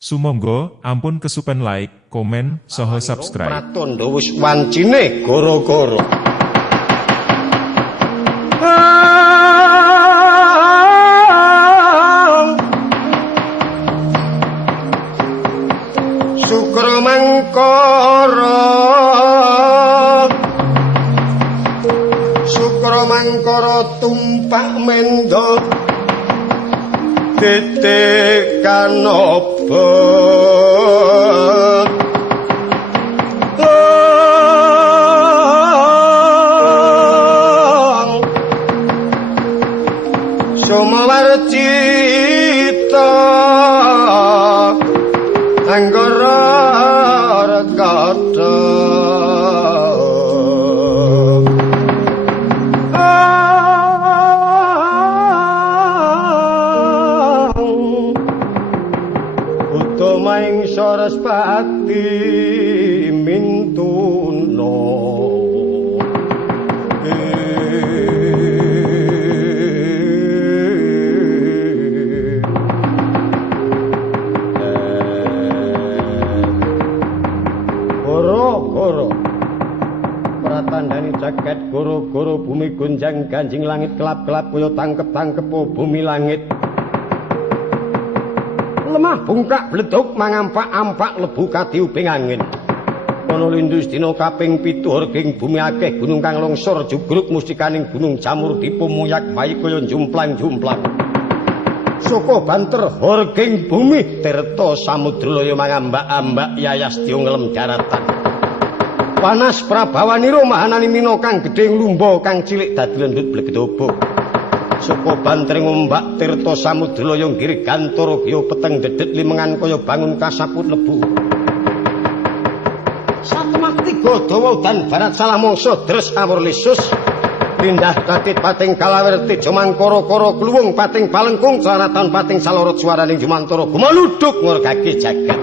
Sumangga ampun kesupen like, komen, saha subscribe. Pratandha wis wancine gara-gara. Sukra mangkara tumpak mendo titik kanapa Somawarcita anggara regata Utamaing Saraswati mintuna Pratandani jagat goro-goro bumi gonjang ganjing langit kelap-kelap kaya tangkep-tangkep bumi langit lemah bungkak bleduk mangampak-ampak lebu kadiuping angin ana lindus dina kaping 7 reging bumi akeh gunung kang longsor jugruk mustikaning gunung jamur dipumuyak bayi kaya jumplang-jumplang saka banter reging bumi tirta samudra mangambak-ambak yayastia ngelem daratan panas prabawanira mahanani mina kang gedhe lumba kang cilik dadi lendut blegedhobo saka bantring ombak tirta samudra yang giri gantara biya peteng dedet limengan kaya bangun kasaput lebu satemah tiga dawa udan barat salamangsa dres amur lisus pindah katit pating kalawerti jomangkara-kara kluwung pating palengkung caratan pating salorot swaraning jumantara gumaludhuk ngurgake jagat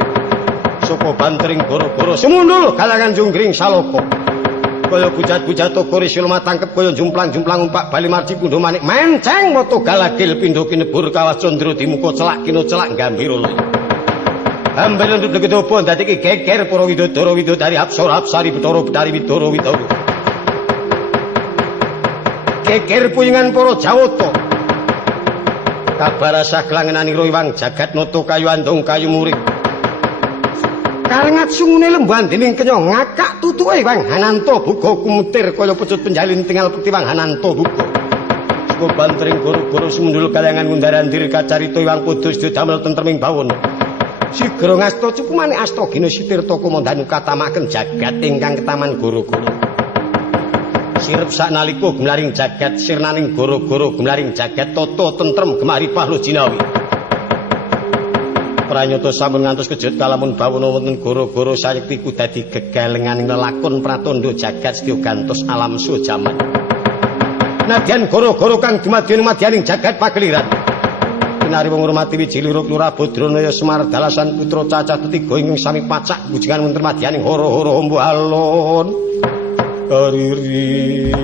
saka bantring goro-goro semundul kalangan junggring saloko kaya bujat-bujat tokori silma tangkep kaya jumplang-jumplang umpak bali marci pundho manik menceng moto galagil pindho kinebur kawas condro dimuka celak kino celak gambira Ambil untuk legedhobo ndadeki geger para widodara widodari apsara apsari Bathara Betari Widara Widara geger puyingan para Jawata kabar asah kelangenanira iwang jagat nata kayu andong kayu muring karengat sungune lemban dening kenya ngakak tutuke Wang Hananta buga kumutir kaya pecut penjalin tinggal pekti Wang Hananta buga saka bantring goro-goro semundul kalangan ngundarandir kacarita Iwang Kudus damel tentreming bawon sigra ngasta cupumane Astagina Sitirta Kumandanu katamaken jagat ingkang ketaman goro-goro sirep saknalika gumlaring jagat sirnaning goro-goro gumlaring jagat tata tentrem gemari pahlu jinawi pranyata sampun ngantos kejut kalamun bawana wonten goro-goro sayektiku dadi gegalenganing lelakon pratandha jagat sedya gantos alam sujaman nadyan goro-goro kang dumadyan madyaning jagat pageliran kinari wong ngurmati wiji luruk lurah Badranaya Semar dalasan putra cacah tetiga ing sami pacak bujengan wonten madyaning hara-hara ombo alon kariri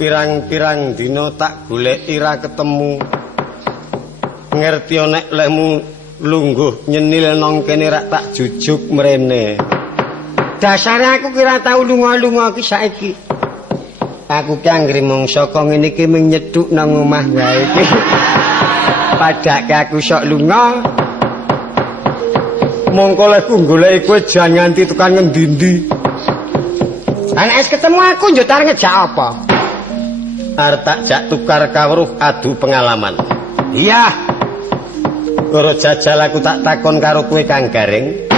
Pirang-pirang dina tak goleki ra ketemu. Ngerti nek lemu lungguh nyenil nang kene rak tak jujuk mrene. Dasare aku kira tau lunga-lunga ki saiki. Aku ki anggere mangsa kok ngene iki mung nyedhuk nang omah wae iki. Padake aku sok lunga. Mongko leku goleki kowe jan nganti tekan ngendi-endi. Anak es ketemu aku njotar ngejak apa? Arep tak jak tukar kawruh adu pengalaman. Iya. Ora jajal aku tak takon karo kowe Kang Gareng.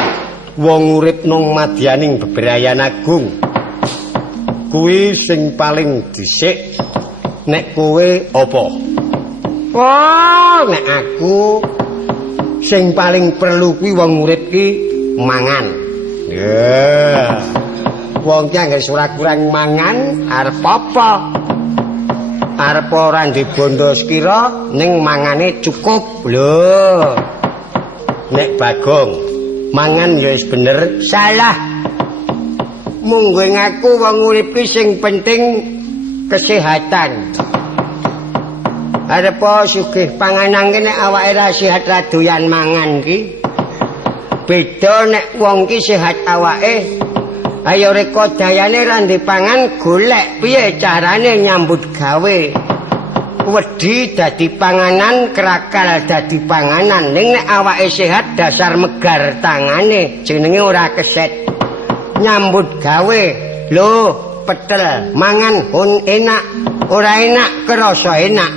Wong urip nang madyaning bebrayan agung. Kuwi sing paling dhisik nek kowe apa? Oh, nek aku sing paling perlu kuwi wong urip ki mangan. Ya. Wong ki anggere ora kurang mangan arep apa? Arep ora ndibondo sekira ning mangane cukup. Lho. Nek Bagong mangan ya wis bener, salah. Munggo ngaku wong urip ki sing penting kesehatan. Arep sugih panganan ki nek awake ra sehat ra doyan mangan ki. Beda nek wong ki sehat awake. Ayo reko dayane ra pangan golek piye carane nyambut gawe. Wedi dadi panganan, krakal dadi panganan. Ning nek awake sehat dasar megar tangane, jenenge ora keset. Nyambut gawe, lho, petel, mangan hun enak, ora enak krasa enak.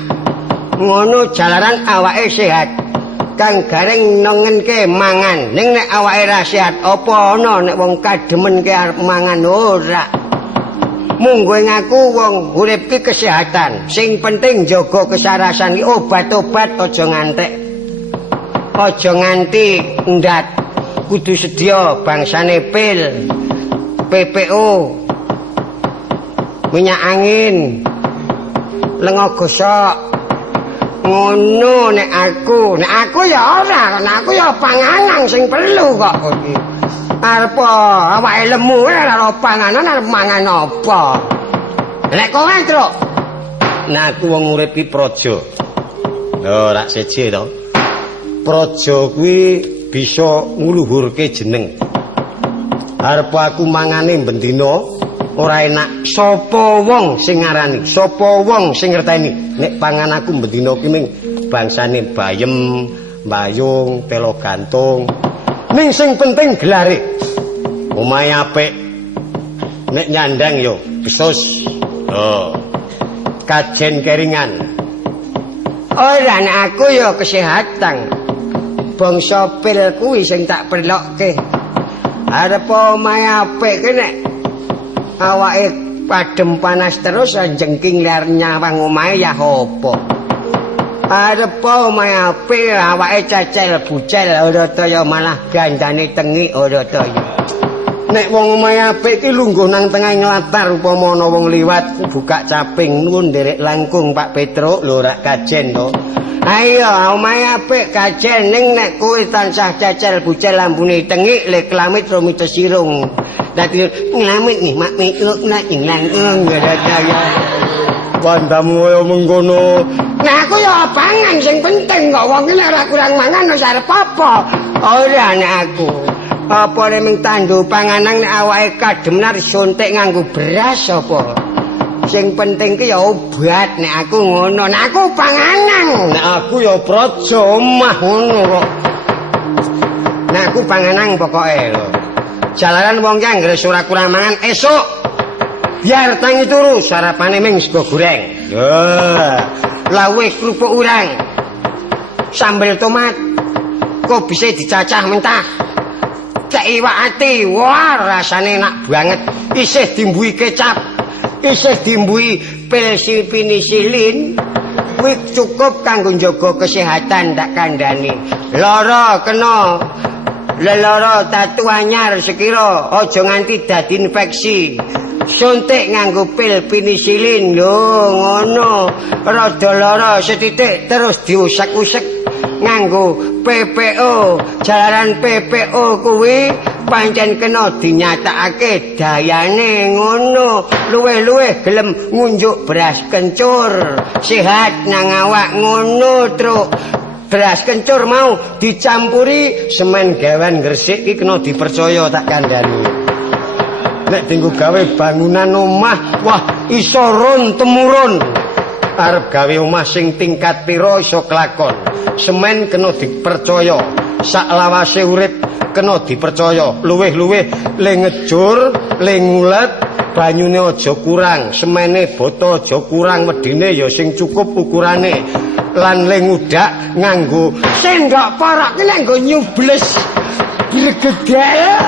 Ngono jalaran awake sehat. kang garing nengenke mangan. Ning nek awake ra sehat apa ana nek wong kademenke arep mangan ora. Munggo ngaku wong urip ki kesehatan. Sing penting jaga kesarasan iki obat-obat aja ngantek. Aja nganti ndat. Kudu sedia bangsane pil, PPO, minyak angin, lenga gosok. Ngono nek aku ya ora, nek aku ya panganan sing perlu kok. Arep awake lemu ora panganan arep mangan apa? Nek kowe, Truk. Nah aku wong urip ki praja. Lho, rak siji to. Praja kuwi bisa ngluhurke jeneng. Arep aku mangane bendina ora enak sapa wong sing ngarani, sapa wong sing ngerteni. Nek pangan aku bendina ki ming bangsane bayem, mbayung, telo gantung. Ning sing penting gelare. Omahe apik. Nek nyandang yo besus. Oh. Kajen keringan. Ora nek aku yo kesehatan. Bangsa pil kuwi sing tak perlokke. Arep omahe apik ki nek awake padem panas terus jengking liar nyawang omahe ya apa. Arep omahe apik awake cecel bucel ora toya malah gandane tengi ora toya. Nek wong omahe apik ki lungguh nang tengah nglatar upama ana wong liwat buka caping nuwun nderek langkung Pak Petruk lho rak kajen to. Ayo omahe apik kajen ning nek kowe tansah cecel bucel lambune tengi le klamit romite sirung. Dadi nglamit nih mak Petruk nek ilang ya. Bandamu kaya mengkono. Nah aku ya pangan sing penting kok wong iki nek ora kurang mangan wis arep apa? Ora nek aku. Apa nek tandu panganan nek awake kademenar suntik nganggo beras apa? Sing penting ki ya obat nek aku ngono. Nek aku panganan. Nek aku ya praja omah ngono kok. Nek aku panganan pokoke lho. Jalaran wong ki anggere ora kurang mangan esuk. Biar tangi turu sarapane ming sego goreng. Lawih kerupuk urang. Sambel tomat. Kok bisa dicacah mentah. Cek iwak ati, wah rasane enak banget. Isih dimbui kecap, isih dimbui pil penisilin. Kuwi cukup kanggo njaga kesehatan tak kandhani. Lara kena lelara tatu anyar sekira aja nganti dadi infeksi. Suntik nganggo pil penisilin lho ngono. Rada lara setitik terus diusek-usek nganggo PPO. Jalaran PPO kuwi pancen kena dinyatakake dayane ngono. Luwih-luwih gelem ngunjuk beras kencur sehat nang awak ngono, Truk. Beras kencur mau dicampuri semen gawan gresik iki kena dipercaya tak kandhani. Nek dienggo gawe bangunan omah, wah iso ron temurun. Arep gawe omah sing tingkat pira iso kelakon. Semen kena dipercaya, sak lawase urip kena dipercaya. Luwih-luwih le ngejur, le ngulet, banyune aja kurang, semene boto aja kurang, wedine ya sing cukup ukurane. Lan le ngudak nganggo sendok parok ki lek nggo nyubles gregedel.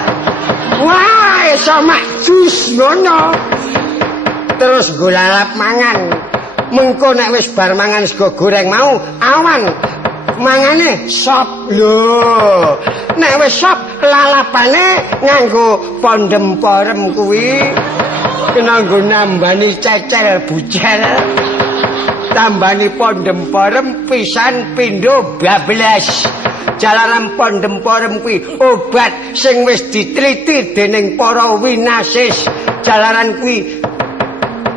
Wah, iso mak jus ngono. Terus nggo lalap mangan. Mengko nek wis bar mangan sego goreng mau awan mangane sop lho. Nek wis sop lalapane nganggo pondem porem kuwi kena nggo nambani cecel bucel. Tambani pondem porem pisan pindho 12. Jalaran pondem porem kuwi obat sing wis ditliti dening para winasis. Jalaran kuwi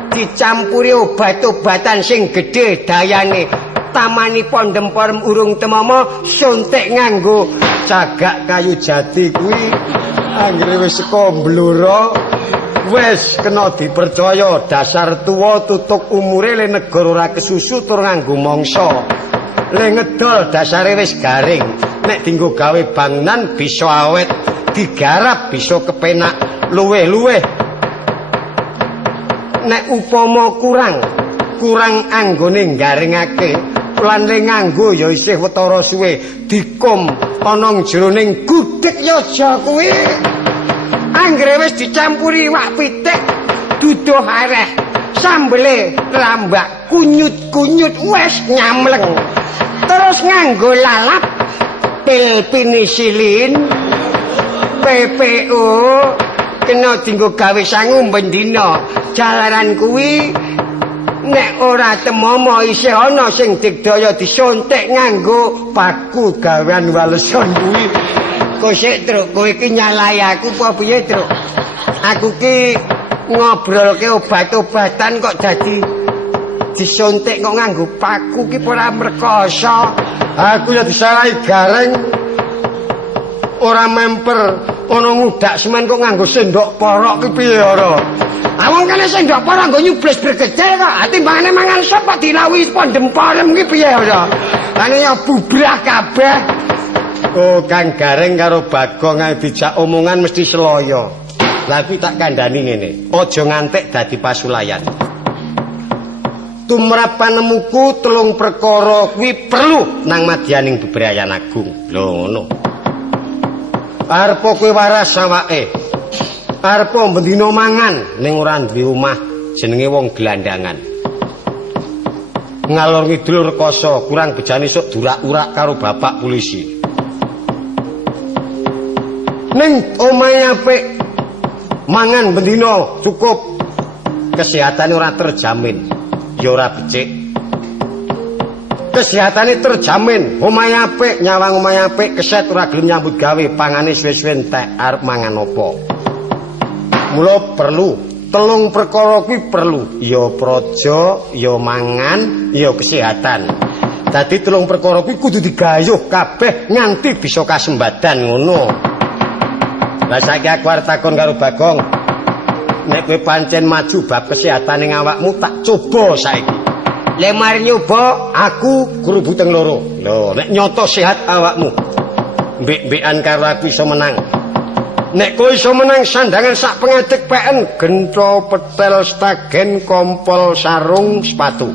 dicampuri obat-obatan sing gedhe dayane. Tamani pondem porem urung temama suntik nganggo cagak kayu jati kuwi anggere wis saka blora wis kena dipercaya dasar tuwa tutuk umure le negara ora kesusu tur nganggo mangsa. Le ngedol dasare wis garing. Nek dienggo gawe bangunan bisa awet, digarap bisa kepenak, luweh-luweh. Nek upama kurang anggone garingake lan nganggo ya isih wetara suwe dikum ana jroning gudheg yaja kuwi anggere wis dicampuri iwak pitik duduh areh sambele rambak kunyut-kunyut wis nyamleng terus nganggo lalap pil penisilin PPO kena dinggo gawe sangu bendina jalaran kuwi nek ora temomo isih ana sing digdaya disontek nganggo paku gawean waleson kuwi kok sik truk kowe iki nyalai aku apa piye truk aku ki ngobrolke obat-obatan kok dadi disontek kok nganggo paku ki ora merkoso aku ya disalahi gareng ora memper ana ngudak semen kok nganggo sendok porok ki piye ora awang kene sendok porok nggo nyubles bergejel kok timbangane mangan sop kok dilawi pondem polem ki piye ora lan ya bubrah kabeh oh Kang Gareng karo Bagong ae dijak omongan mesti seloyo lha kuwi tak kandhani ngene aja ngantek dadi pasulayan tumrap panemuku telung perkara kuwi perlu nang madyaning bebrayan agung lho ngono arep kowe waras awake arep bendina mangan ning ora duwe omah jenenge wong gelandangan ngalor ngidul rekoso kurang bejane sok durak-urak karo bapak polisi ning omahe apik mangan bendina cukup kesehatane ora terjamin ya ora becik kesehatane terjamin omahe apik nyawang omahe apik keset ora gelem nyambut gawe pangane suwe-suwe entek arep mangan apa mula perlu telung perkara kuwi perlu ya praja ya mangan ya kesehatan dadi telung perkara kuwi kudu digayuh kabeh nganti bisa kasembadan ngono lah saiki aku arep takon karo Bagong nek kowe pancen maju bab kesehatane awakmu tak coba saiki lek mari nyoba aku guru buteng loro lho nek nyoto sehat awakmu mbek-mbekan karo aku iso menang nek kowe iso menang sandangan sak pengadek PN gentho petel stagen kompol sarung sepatu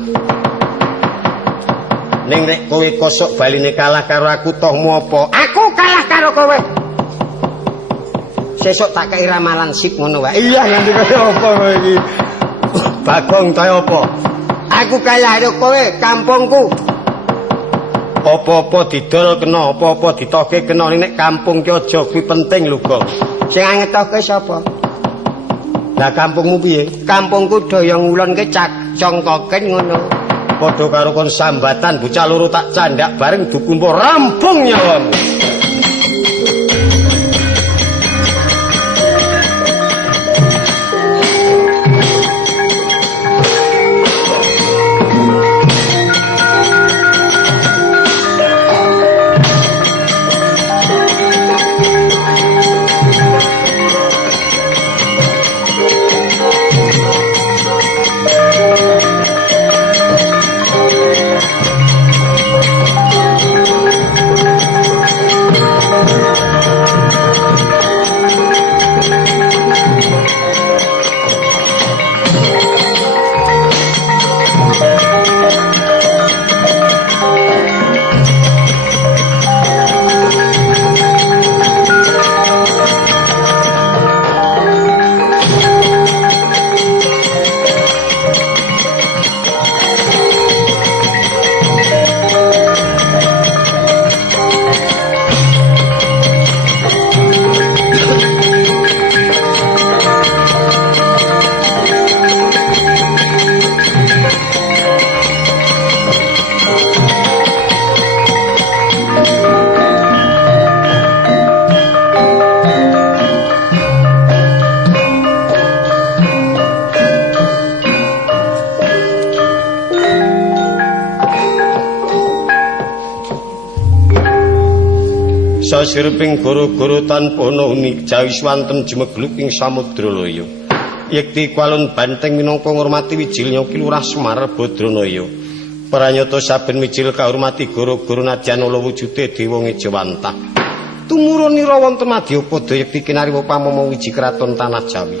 ning nek kowe kosok baline kalah karo aku toh apa aku kalah karo kowe sesuk tak kei ramalan sip ngono wae iya nganti kaya apa kowe iki Bagong kaya apa aku kalah karo kowe kampungku apa-apa didol kena apa-apa ditoke kena nek kampung ki aja kuwi penting lho Gong sing ngetoke sapa lah kampungmu piye kampungku doyong ulunke congkoken ngono padha karo kon sambatan bocah loro tak candak bareng dukumpo rampung nyawamu sasirping goro-goro tanpa ana unik jawi swanten jumegluk ing samudra loya yekti kwalun banteng minangka ngurmati wijilnya Kilurah Semar Badranaya pranyata saben wijil kahormati goro-goro nadyan ala wujude dewa ngejawantah tumurunira wonten madyapada yekti kinariwa pamama wiji kraton tanah Jawi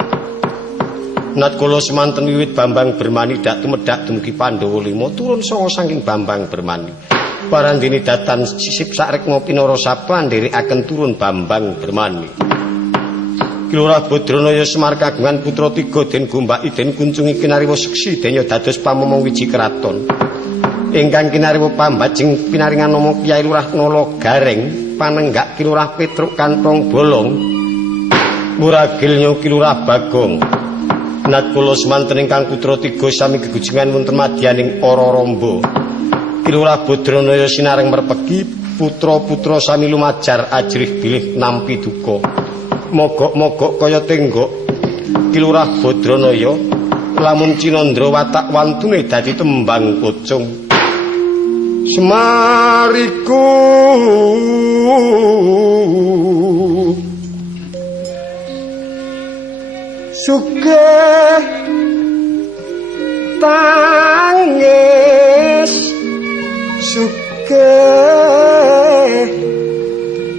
Natkala semanten wiwit Bambang Bermani dak tumedhak dumugi Pandhawa 5 turun sanga saking Bambang Bermani. Parandene datan sisip sakrekma pinara sapa ndherekaken turun Bambang Bermani. Kilurah Badranaya Semar kagungan putra 3 den gombaki den kuncungi kinariwa seksi denya dados pamomong wiji kraton. Ingkang kinariwa pambajeng pinaringan nama Kyai Lurah Nala Gareng panenggak Kilurah Petruk Kantong Bolong Muragilnya Kilurah Bagong. Natkala semanten ingkang putra 3 sami gegujengan wonten madyaning Araramba. Kilurah Badranaya sinareng merpegi putra-putra sami lumajar ajrih bilih nampi duka. Mogok-mogok kaya tenggok Kilurah Badranaya lamun Cinandra watak wantune dadi tembang pocong. Semariku sugih tangis sugih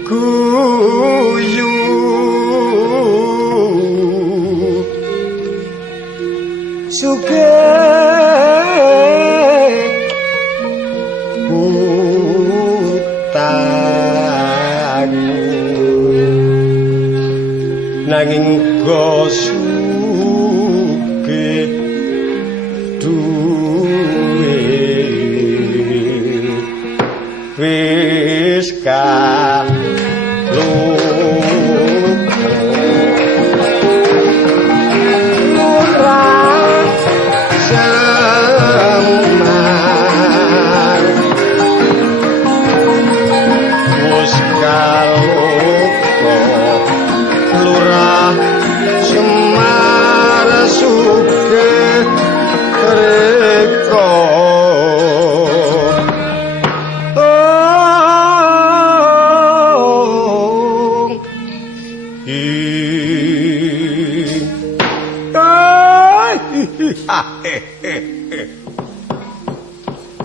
guyu sugih nanging sugih duwe wis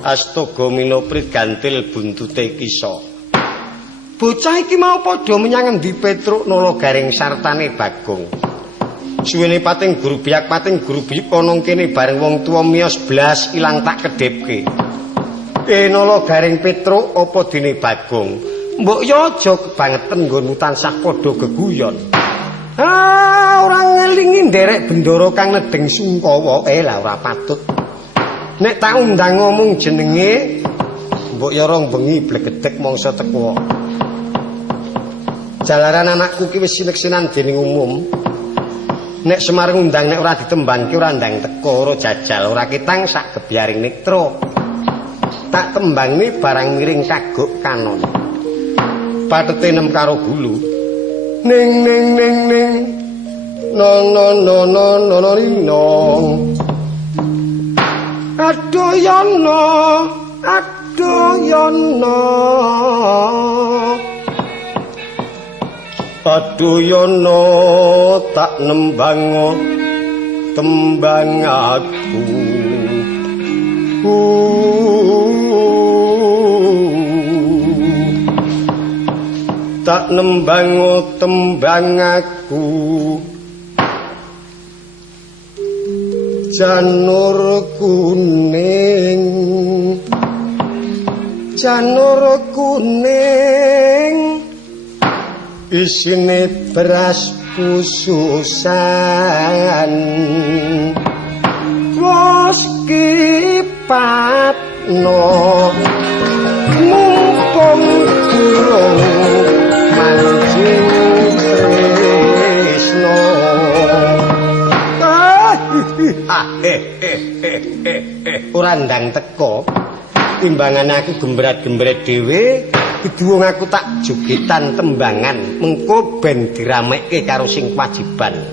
Astaga minoprit gantil buntute kisa. Bocah iki mau padha menyang endi Petruk Nala Gareng sartane Bagong. Suwene pating guru biak pating guru biak ana kene bareng wong tuwa miyos blas ilang tak kedhepke. Nala Gareng Petruk apa dene Bagong? Mbok yo aja kebangeten nggonmu tansah padha geguyon. Ora ngelingi nderek bendara kang nedeng Sungkawa lah ora patut. Nek tak undang ngomong jenenge mbok ya rong bengi blegedhek mangsa teko. Jalaran anakku ki wis sineksinan dening umum. Nek Semar ngundang nek ora ditembangke ora ndang teko, ora jajal, ora kitang sak gebyaring nektra. Tak tembangne barang miring kagok kanon. Patete nem karo gulu. Ning ning ning ning. No no no no no no no. Adoyono adoyono adoyono tak nembang tembang aku tak nembang tembang aku janur kuning isine beras pususan wos kipatno mumpung durung mancing tresno ora ndang teko timbangan aku gembret-gembret dhewe dudu wong aku tak jogetan tembangan mengko ben diramekke karo sing kewajiban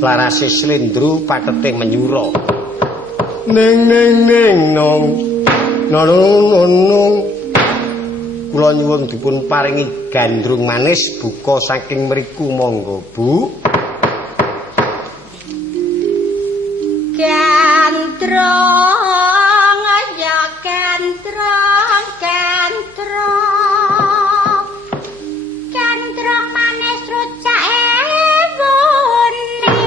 larase slendro patete menyura ning ning ning nong nong kula nyuwun dipun paringi gandrung manis buka saking mriku monggo Bu. Gantrong ya gantrong gantrong manis rucake wuni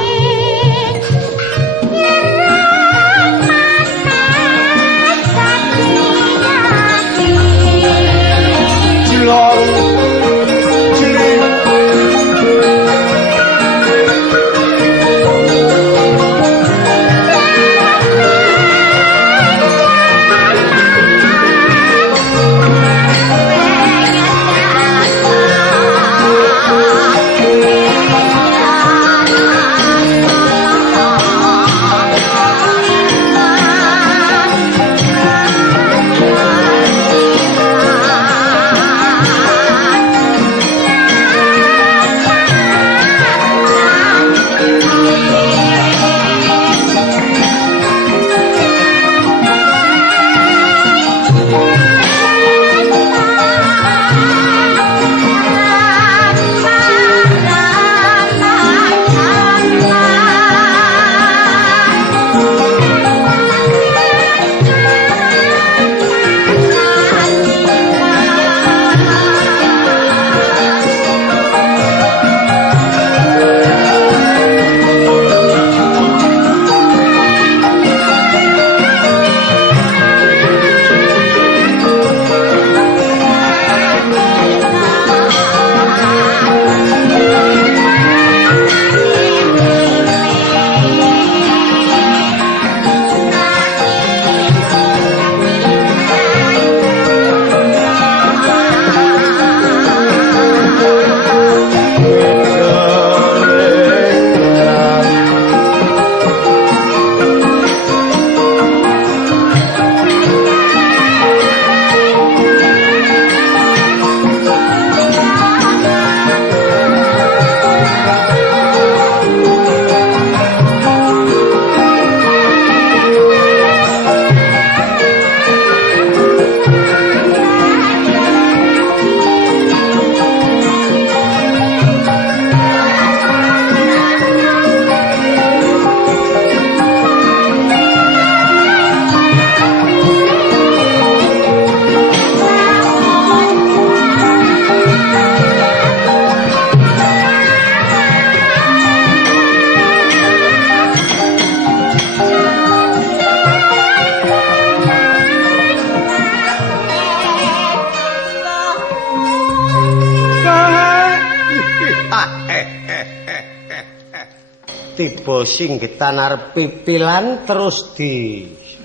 tiba singgetan arep pipilan terus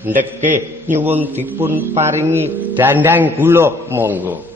ndekeh nyuwun dipun paringi dandang gula monggo.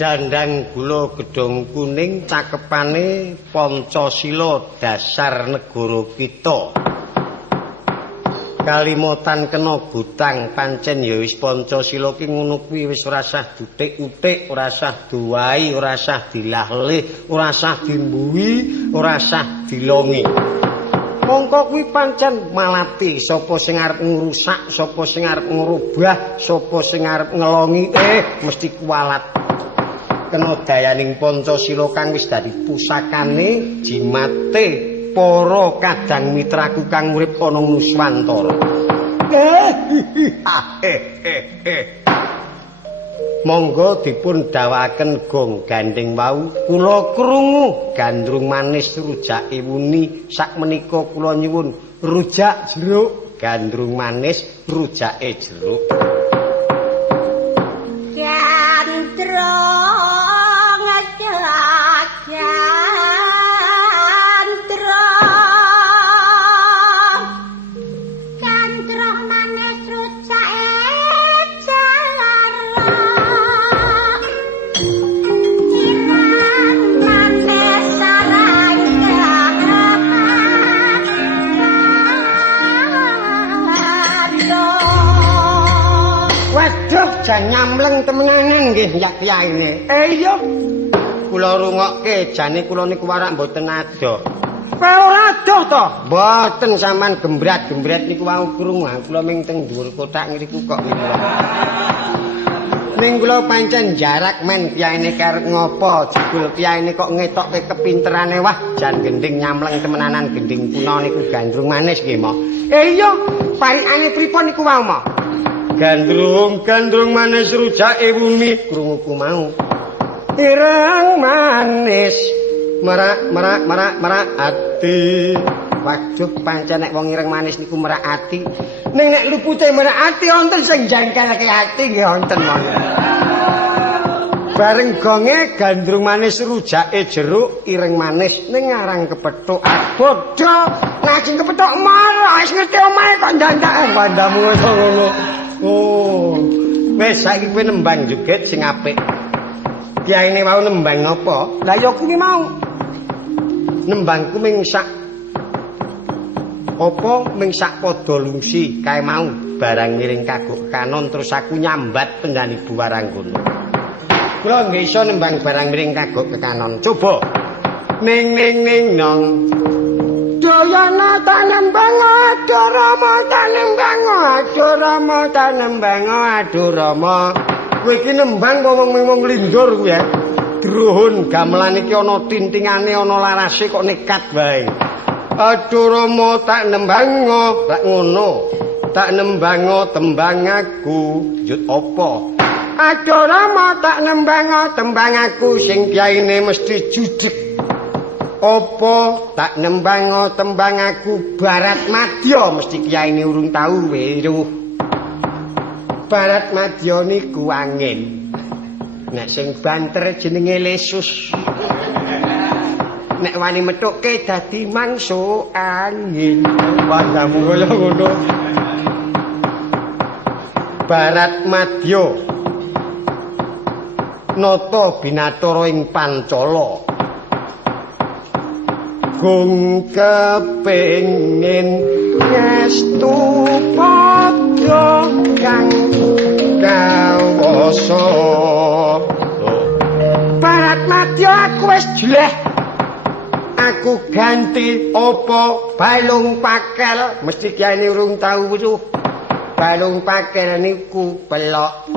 Dandang gula gedhong kuning cakepane Pancasila dasar negara kita. Kalimotan kena gutang pancen ya wis Pancasila ki ngono kuwi wis ora usah dutik-utik, ora usah duwai, ora usah dilahlih, ora usah dimbuhi, ora usah dilongi. Mongko kuwi pancen malati sapa sing arep ngrusak, sapa sing arep ngrubah, sapa sing arep ngelongi mesti kualat. Kena dayaning Pancasila kang wis dadi pusakane jimate para kadang mitraku kang urip ana Nuswantara. Monggo dipun dawakaken gong gandeng wau, kula krungu gandrung manis rujake wuni, sakmenika kula nyuwun rujak jeruk, gandrung manis rujake jeruk. jan nyamleng temenanan nggih yak kiyaine. Iya. Kula rungokke jane kula niku warak mboten ado. Kowe ora adoh to? Mboten sampean gembrat-gembret niku wau krungu. Kula ming teng dhuwur kotak ngriku kok niku. Ning kula pancen jarak men kiyaine karep ngopo, jebul kiyaine kok ngetokke kepinterane wah jan gending nyamleng temenanan gending kuna niku gandrung manis nggih, Mo. Iya, parikane pripun niku wau, Mo? Gandrung manis rujake bumi krunguku mau. Ireng manis merak ati. Waduh pancen nek wong ireng manis niku merak ati. Ning nek lupute merak ati wonten sing jangkelke ati nggih wonten mawon. Bareng gonge gandrung manis rujake jeruk ireng manis ning ngarang kepethuk bodho lajeng kepethuk marah wis ngerti omahe kok ndandak pandamu ngono. Oh. Wis saiki kowe nembang joget sing apik. Kiyaine mau nembang apa? Lah ya kuwi mau. Nembangku ming sak apa ming sak padha lungsi kae mau barang ngiring kagok kanon terus aku nyambat pendani buwarang kono. Kula nggih iso nembang barang miring kagok ke kanon. Coba. Ning nong. Dayana tanembang aduh Rama tanembang aduh Rama tanembang aduh Rama. Kowe iki nembang wong lindur kuwi ya. Druhun gamelan iki ana tintingane ana larase kok nekat wae. Aduh Rama tak nembang lak ngono. Tak nembang tembang aku jut apa? Aduh Rama tak nembang tembang aku sing kiyaine mesti judeg. Apa tak nembang tembang aku barat madya mesti kiyaine urung tau weruh. Barat madya niku angin. Nek sing banter jenenge lesus. Nek wani methuke dadi mangsa angin. Pandamu kaya ngono. Barat madya nata binatara ing Pancala. Gung kepengin ngestu padha kang kawasa. Barat madya aku wis jeleh. Aku ganti apa balung pakel mesti kiyaine urung tau weruh. Balung pakel niku pelok.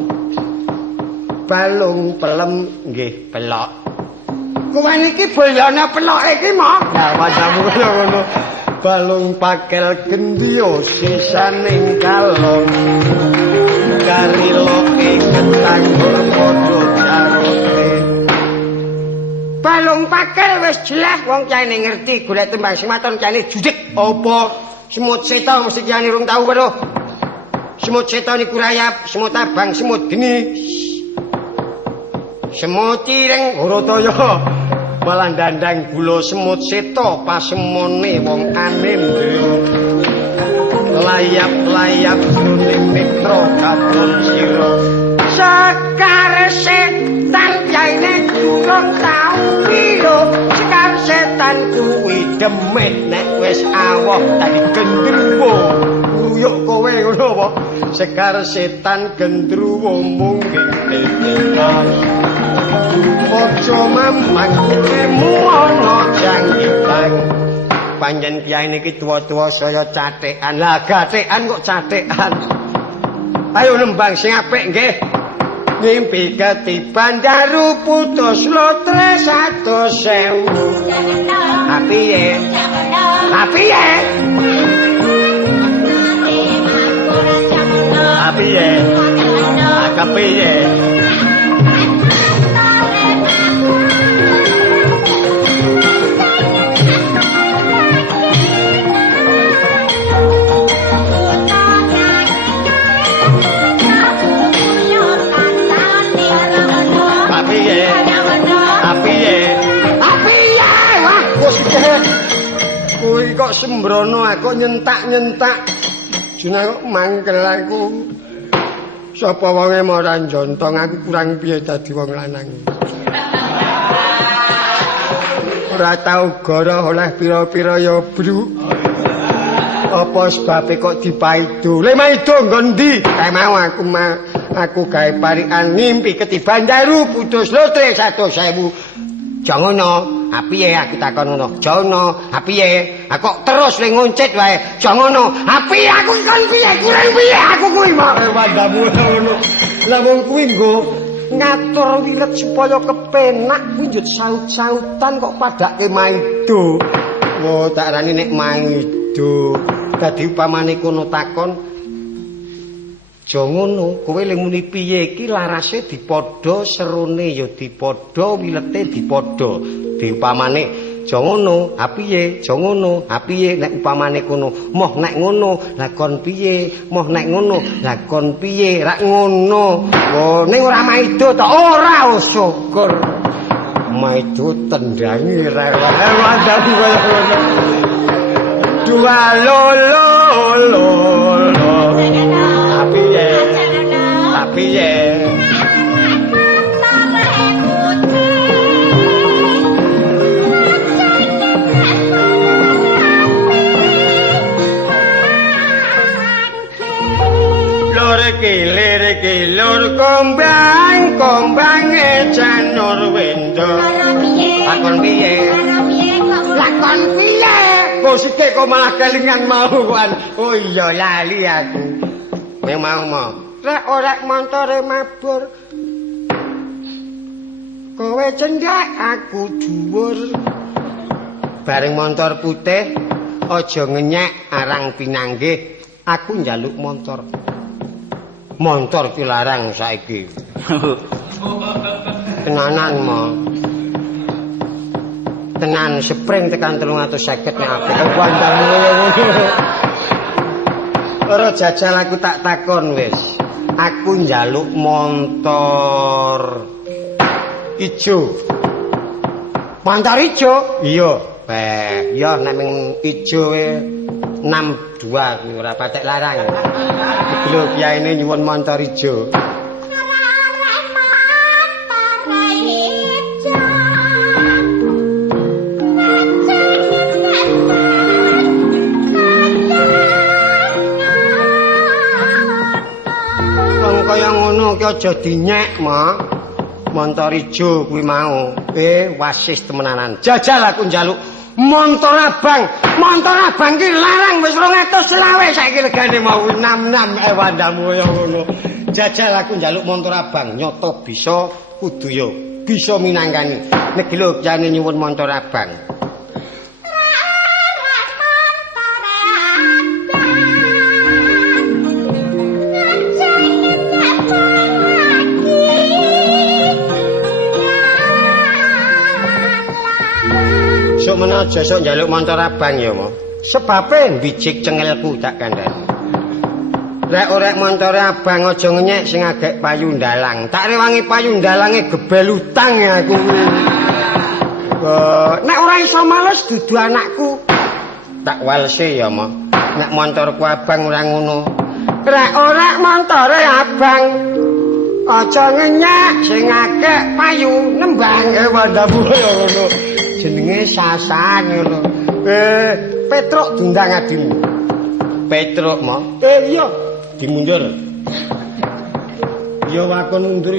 Balung pelem nggih pelok. Kowe niki boyone peloke iki, Mak. Lah wajamu kaya ngono. Balung pakel gendhiya sisaning kalong. Kariloke ketanggul padha jarote. Balung pakel wis jelas wong kiyaine ngerti golek tembang sing maton kiyaine judeg. Apa semut seta mesti kiyaine urung tau weruh. Semut seta niku rayap, semut abang, semut geni. Semut ireng Urataya malah dandang gula semut seta pasemone wong anendra. Layap-layap jroning netra kadon sira. Sekar setan yaine durung tau piro. Sekar setan kuwi demit nek wis awoh dadi gendruwo. Ruyuk kowe ngono apa? Sekar setan gendruwo mung tetekan. Ojo mamang ilmu ana jangkitan. Panjen kiyaine iki tuwa-tuwa saya cathekan. Lah gathekan kok cathekan. Ayo nembang sing apik nggih. Ngimpi ketiban daru putus lotre 100.000. Apiye? Apiye? Apiye? Akapiye? Kuwi kok sembrono aku nyentak-nyentak. Juna kok mangkel aku. Sapa wonge ora njontong aku kurang piye dadi wong lanang. Ora tau goroh oleh pira-pira ya bruk. Apa sebabe kok dipaido? Le maido nggon ndi? Kae mau aku gawe parikan ngimpi ketiban daru putus lotre 100.000. Jangono, apiye aku takon ngono. Jangono, apiye? Aku terus le ngoncet wae. Jangono, apiye aku kon piye? Kurang piye aku kuwi mau wandamu ngono. Lah wong kuwi nggo ngatur wilet supaya kepenak kuwi njut saut-sautan kok padake maido. Oh, tak arani nek maido. Dadi upamane kono takon aja ngono, kowe le muni piye iki larase dipadha, serone ya dipadha, wilete dipadha. Diupamane aja ngono, ha piye? Aja ngono, ha piye nek upamane kono. Moh nek ngono, lah kon piye? Moh nek ngono, lah kon piye? Rak ngono. Oh, ning ora maido to, ora syukur. Maido tendangi ra wandamu kaya ngono. Dua lolo. Piye liriki lur kombange janur wendo lakon piye lakon piye kok sithik kok malah kelingan mauan oh iya lali aku memang mau orek montore mabur kowe cendhek aku dhuwur bareng montor putih aja ngenyek arang pinanggih aku njaluk montor ki larang saiki tenanan mo tenan spring tekan 350 nek apik wandamu ngono ora jajal aku tak takon wis aku njaluk montor ijo. Montor ijo? Iya. Ya nek ming ijo 62 ora patek larang. Iki lho kiyaine nyuwun montor ijo. Ki aja dinyek, Ma. Montor ijo kuwi mau. Wasis temenanan. Jajal aku njaluk montor abang. Montor abang ki larang wis 220 saiki regane mau 66 wandamu kaya ngono. Jajal aku njaluk montor abang. Nyoto bisa kudu yo bisa minangkani. Nek lho jane nyuwun montor abang. Sok menawa sok njaluk montor abang ya, Mo. Sebabe mbijik cengelku tak kandhani. Rek orek montore abang aja ngenyek sing agek payu ndalang. Tak rewangi payu ndalange gebel utang ya aku. Nek ora iso males dudu anakku. Tak walse ya, Mo. Nek montorku abang ora ngono. Rek orek montore abang aja ngenyek sing agek payu nembang wandamu ya ngono. Jenenge Sasan ngono. Petruk dundang adimu. Petruk, Mo. Iya, dimundur. Ya wakon mundur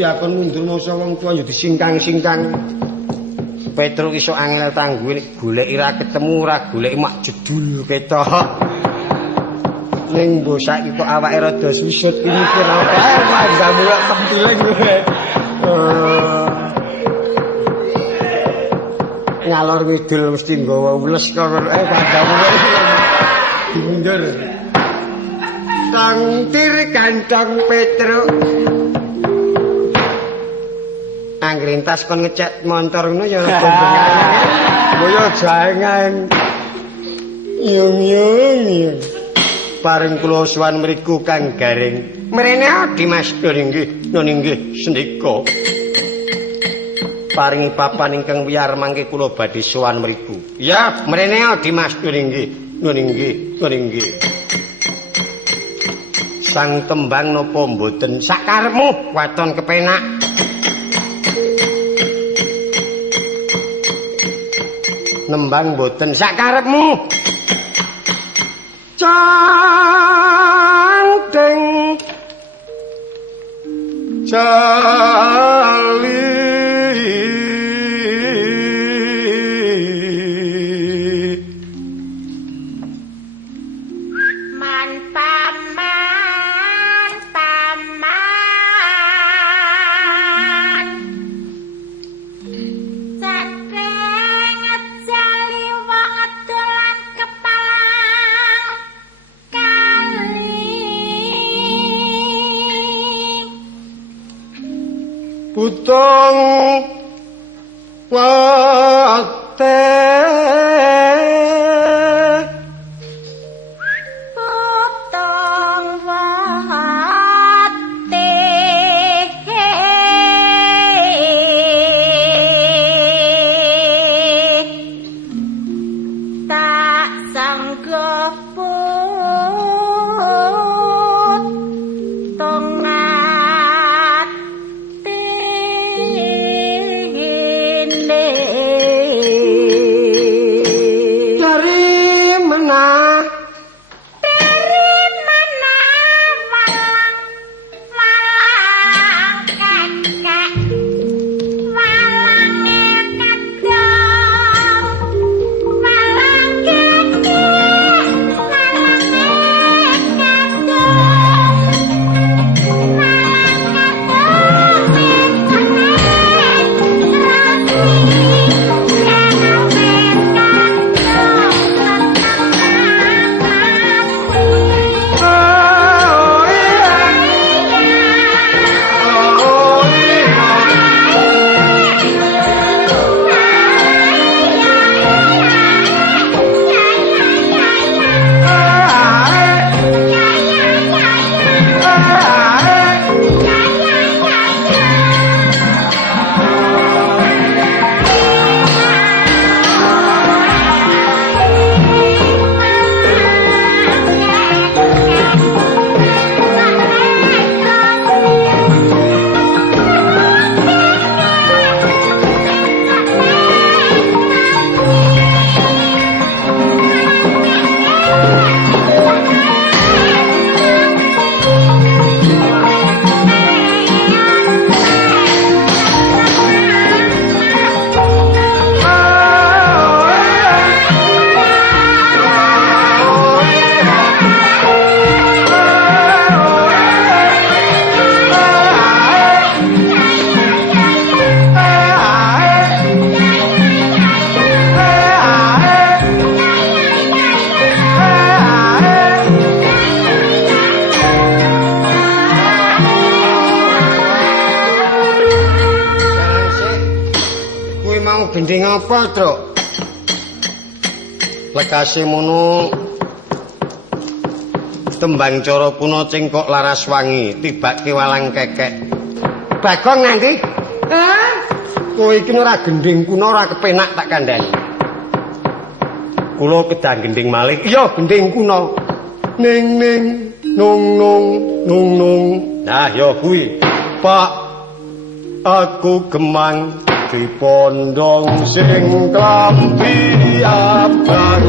masa wong tuwa ya disingkang-singkang. Petruk iso angel tangguh goleki ra ketemu, ra goleki mak jedul ketok. Ning mbok saiki kok awake rada susut iki mikir apa wandamu kok tempiling kowe. Ngalor ngidul mesti nggawa ules kok wandamu dimundur. Tangtir kantong Petruk. Anggrintas kon ngecek montor ngono ya bombengan. Boyo jangan. Yung. Paring kula sowan mriku Kang Garing. Mrene Dimas nggih, nggih sendika. Paringi papan ingkang wiyar mangke kula badhe sowan mriku. Ya, mrene Dimas nggih, nggih. Sang tembang napa mboten sakarepmu waton kepenak. Nembang mboten sakarepmu. canting jali Utang wate utang wate tak sanggup gending apa, Truk? Lekase mono tembang cara kuna cengkok laras wangi, tibake walang kekek. Bagong nanti? Kowe iki ora gending kuna ora kepenak tak kandhani. Kula kedang gending malih. Iya, gending kuna. Ning ning nung nung nung nung. Nah, ya kuwi. Pak, aku gemang dipondong sing klambi abang.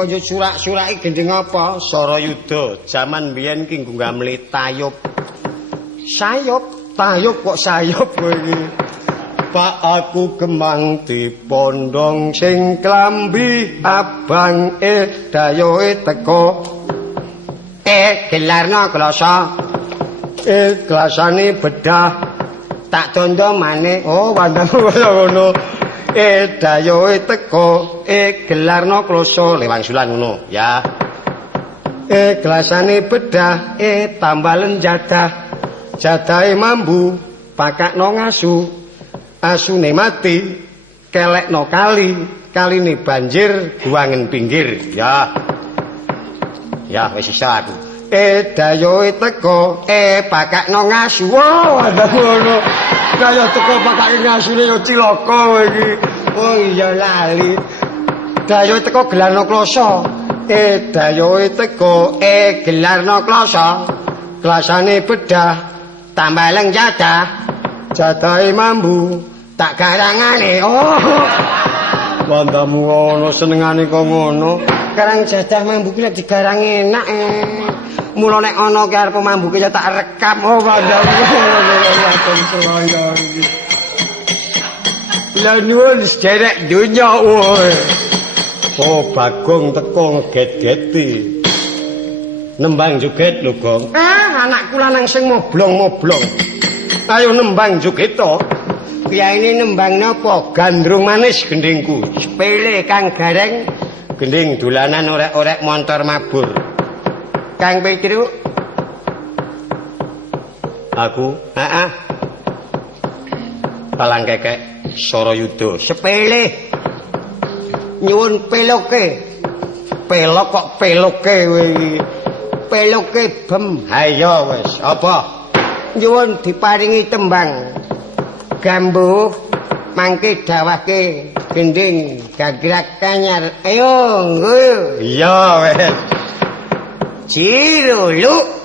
Kaya surak-surake gending apa? Sarayuda. Jaman biyen ki nggo gamle tayub. Sayup? Tayub kok sayup kowe iki. Pak aku gemang dipondong sing klambi abang dayoe teko. Gelarna kloso. Glasane bedah tak tondo maneh. Oh, wandamu kaya ngono. Dayoe teko, gelarno kloso lewangsulan ngono, ya. Glasane bedah, tambalen jadah. Jadahe mambu, pakakno ngasu. Asune mati, kelekno kali, kaline banjir buangen pinggir, ya. Ya, wis isa aku. Dayoe teko, pakakno ngasu. Wow, ada ngono. Kaya teko pakake ngasune yo cilaka iki. Oh iya lali. Dayoe teko gelarno kloso. Dayoe teko, gelarno kloso. Glasane bedah, tambaleng jadah. Jadahe mambu, tak garangane. Oh. Wandamu ngono senengane kok ngono. Karang jadah mambu ki lek digarang enak. Mula nek ana ki arep mambu ki ya tak rekam. Oh wandamu ngono. Lah nuwun sederek donya woe. Oh Bagong teko ngeget-geti. Nembang joget lho, Gong. Anakku lanang sing moblong-moblong. Ayo nembang joget to. Kiyaine nembang napa? Gandrung manis gendingku. Sepele Kang Gareng. Gending dolanan orek-orek montor mabur. Kang Petruk. Aku, Palang kekek Sorayuda. Sepele. Nyuwun peloke. Pelok kok peloke kowe iki. Peloke bem. Ha iya wis, apa? Nyuwun diparingi tembang. Gambuh mangke dawahke gending gagrak kanyar. Ayo nggo. Iya wis. Cirulu.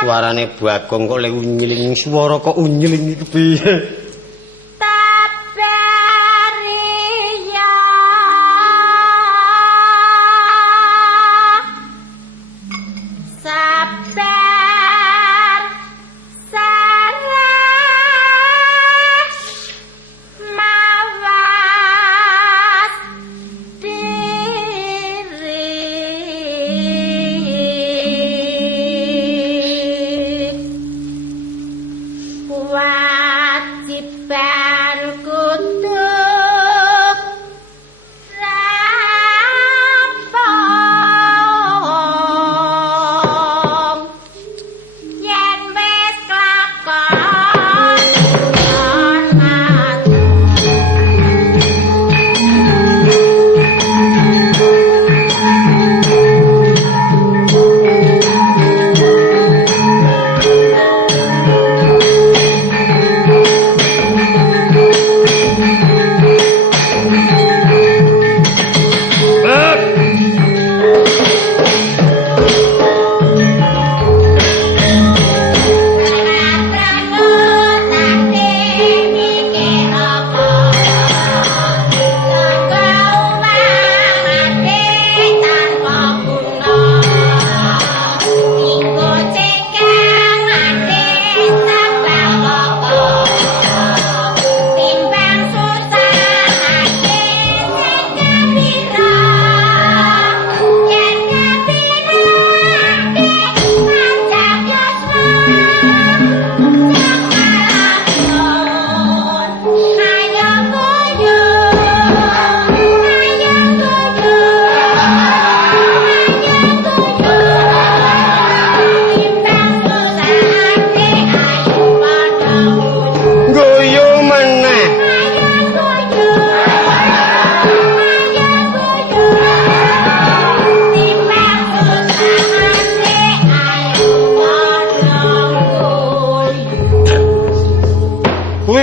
Suarane Bagong kok lek unyeling swara kok unyeling iki piye?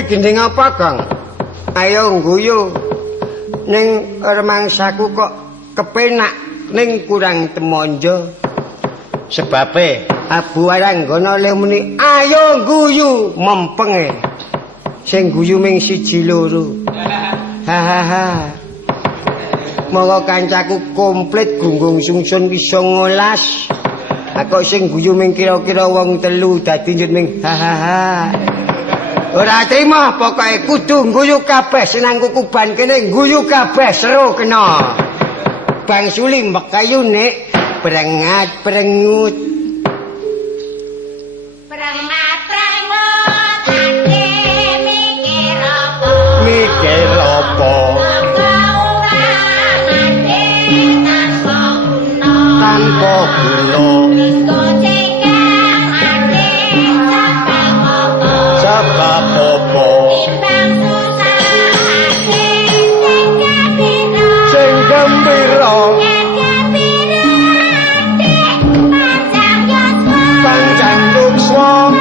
Gending apa, Kang? Ayo ngguyu. Ning remangsaku kok kepenak ning kurang temonjo. Sebabe Abu Waranggana le muni ayo guyu mempenge. Sing guyu ming siji loro. Hahaha. Monggo kancaku komplit gunggung sungsun bisa 19. Aku sing guyu ming kira-kira wong 3 dadi njut ming hahaha. Ora trima pokoke kudu guyu kabeh senang kukuban kene guyu kabeh seru kena. Bang Suli mbekayu nek berengat-berengut. Mikir apa? Tanpa guna. Sebab apa? Sing gembira. Panjang yuswa.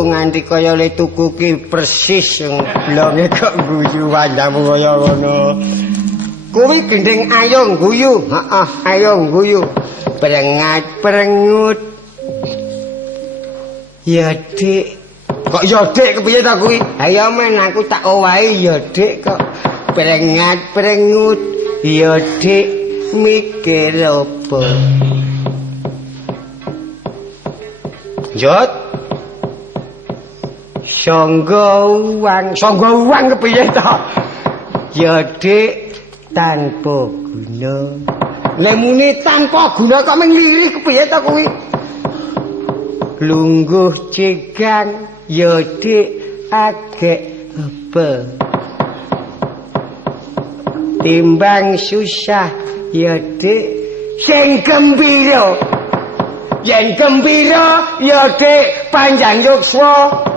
Nganti kaya le tuku ki persis blonge kok guyu wandamu kaya ngono. Kuwi gendeng ayo guyu, heeh, ayo guyu. Berengat-berengut. Ya Dik. Kok ya Dik kepiye ta kuwi? Ayo men aku tak owahi ya Dik kok. Berengat-berengut. Ya Dik mikir apa? Jot. Sangga uang kepiye to? Ya Dik tanpa guna. Lek muni tanpa guna kok mung lirik kepiye to kuwi? Lungguh cegang ya Dik agek apa? Timbang susah ya Dik sing gembira. Yen gembira ya Dik panjang yuswa.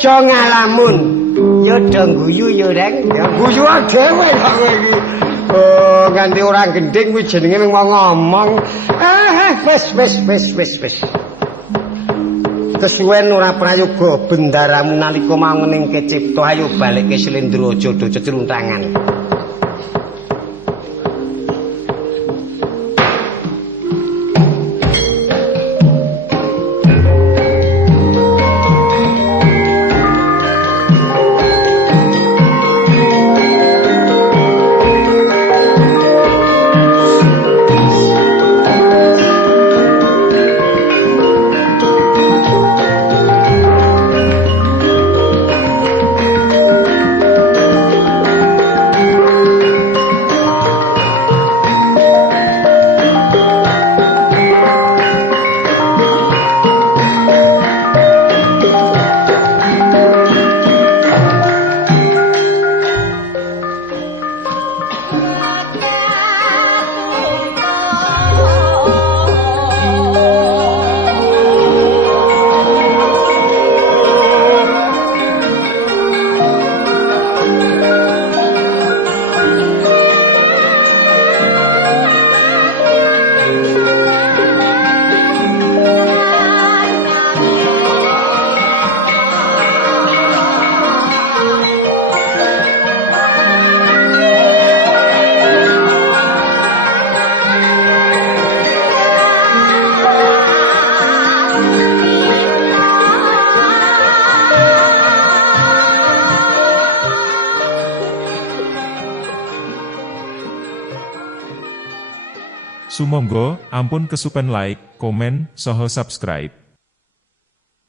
Jo ngalamun ya do guyu ya Reng ya guyu dhewe kok iki oh ganti orang gending kuwi jenenge mung ngomong wis kesuwen ora prayoga bendaramu nalika mau ning kecipta ayo balikke Slendra Jada cecruntangan. Sumangga ampun kesupen like, komen, saha subscribe.